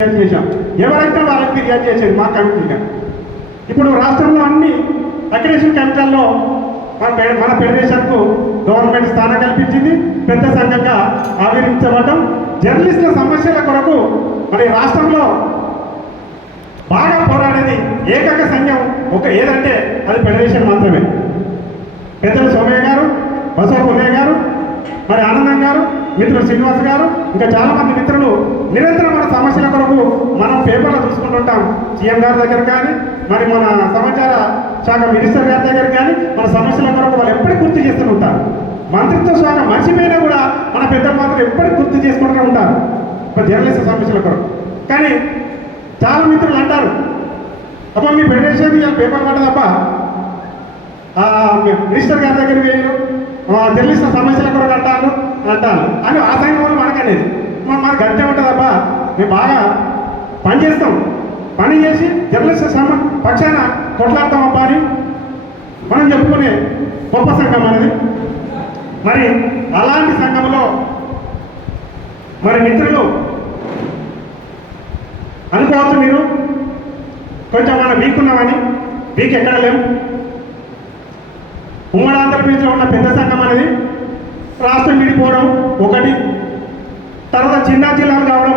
ఫిర్యాదు చేశాం. ఎవరైతే వాళ్ళకి ఫిర్యాదు చేసేది మా కమిటీగా ఇప్పుడు రాష్ట్రంలో అన్ని అక్రిడేషన్ కమిటీల్లో మన మన ఫెడరేషన్కు గవర్నమెంట్ స్థానం కల్పించింది. పెద్ద సంఘంగా ఆవిర్భించబడటం జర్నలిస్టుల సమస్యల కొరకు మరి రాష్ట్రంలో బాగా పోరాడేది ఏకైక సంఘం ఒక ఏదంటే అది ఫెడరేషన్ మాత్రమే. పెద్దలు సోమయ్య గారు బసవ పుల్లయ్య గారు మరి ఆనందం గారు మిత్రులు శ్రీనివాస్ గారు ఇంకా చాలామంది మిత్రులు నిరంతరం మన సమస్యల కొరకు మనం ఉంటాం సీఎం గారి దగ్గర కానీ మరి మన సమాచార శాఖ మినిస్టర్ గారి దగ్గర కానీ మన సమస్యల కొరకు వాళ్ళు ఎప్పటికీ గుర్తు చేస్తూనే ఉంటారు. మంత్రిత్వ శాఖ మర్చిపోయినా కూడా మన పెద్ద మాత్రం ఎప్పటికీ గుర్తు చేసుకుంటూ ఉంటారు. ఇప్పుడు జర్నలిస్ట్ సమస్యల కొరకు. కానీ చాలా మిత్రులు అంటారు అబ్బా మీ ఫెడరేషన్ పేపర్ పడ్డదబ్బా. ఆ, మినిస్టర్ గారి దగ్గర వేయరు జర్నలిస్ట్ సమస్యల కూడా అంటారు అంటారు. అని ఆ సంఘం వాళ్ళు మనకనేది మన మనకు గట్టే ఉంటుందబ్బా మేము బాగా పని చేస్తాం పని చేసి జర్నలిస్ట్ సమ పక్షాన కొట్లాడతాం అబ్బా అని మనం చెప్పుకునే గొప్ప సంఘం అనేది. మరి అలాంటి సంఘంలో మరి మిత్రులు అనుకోవచ్చు మీరు. కొంచెం మనం వీక్ ఉన్నామని వీక్ ఎక్కడ లేము ఉమ్మడి ఆంధ్రప్రదేశ్లో ఉన్న పెద్ద సంఘం అనేది రాష్ట్రం విడిపోవడం ఒకటి. తర్వాత చిన్న జిల్లాలు కావడం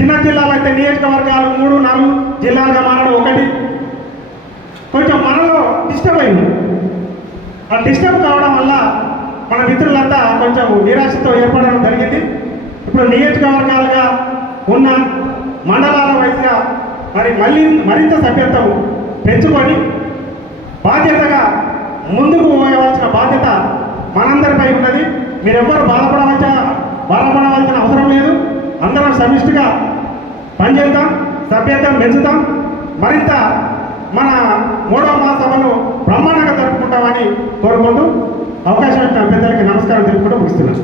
చిన్న జిల్లాలు అయితే నియోజకవర్గాలు మూడు నాలుగు జిల్లాలుగా మారడం ఒకటి. కొంచెం మనలో డిస్టర్బ్ అయింది. ఆ డిస్టర్బ్ కావడం వల్ల మన మిత్రులంతా కొంచెం నిరాశతో ఏర్పడడం జరిగింది. ఇప్పుడు నియోజకవర్గాలుగా ఉన్న మండలాల వైజ్గా మరి మళ్ళీ మరింత సభ్యత్వం పెంచుకొని బాధ్యతగా ముందుకు పోయవలసిన బాధ్యత మనందరిపై ఉన్నది. మీరెవ్వరు బాధపడవలసిన బాధపడవలసిన అవసరం లేదు. సమిష్టిగా పనిచేద్దాం సభ్యత్వం పెంచుతాం. మరింత మన మూడవ మహాసభను బ్రహ్మాండంగా జరుపుకుంటామని కోరుకుంటూ అవకాశం ఇచ్చిన అభ్యర్థులకి నమస్కారం తెలుపుకుంటూ ముగిస్తున్నాను.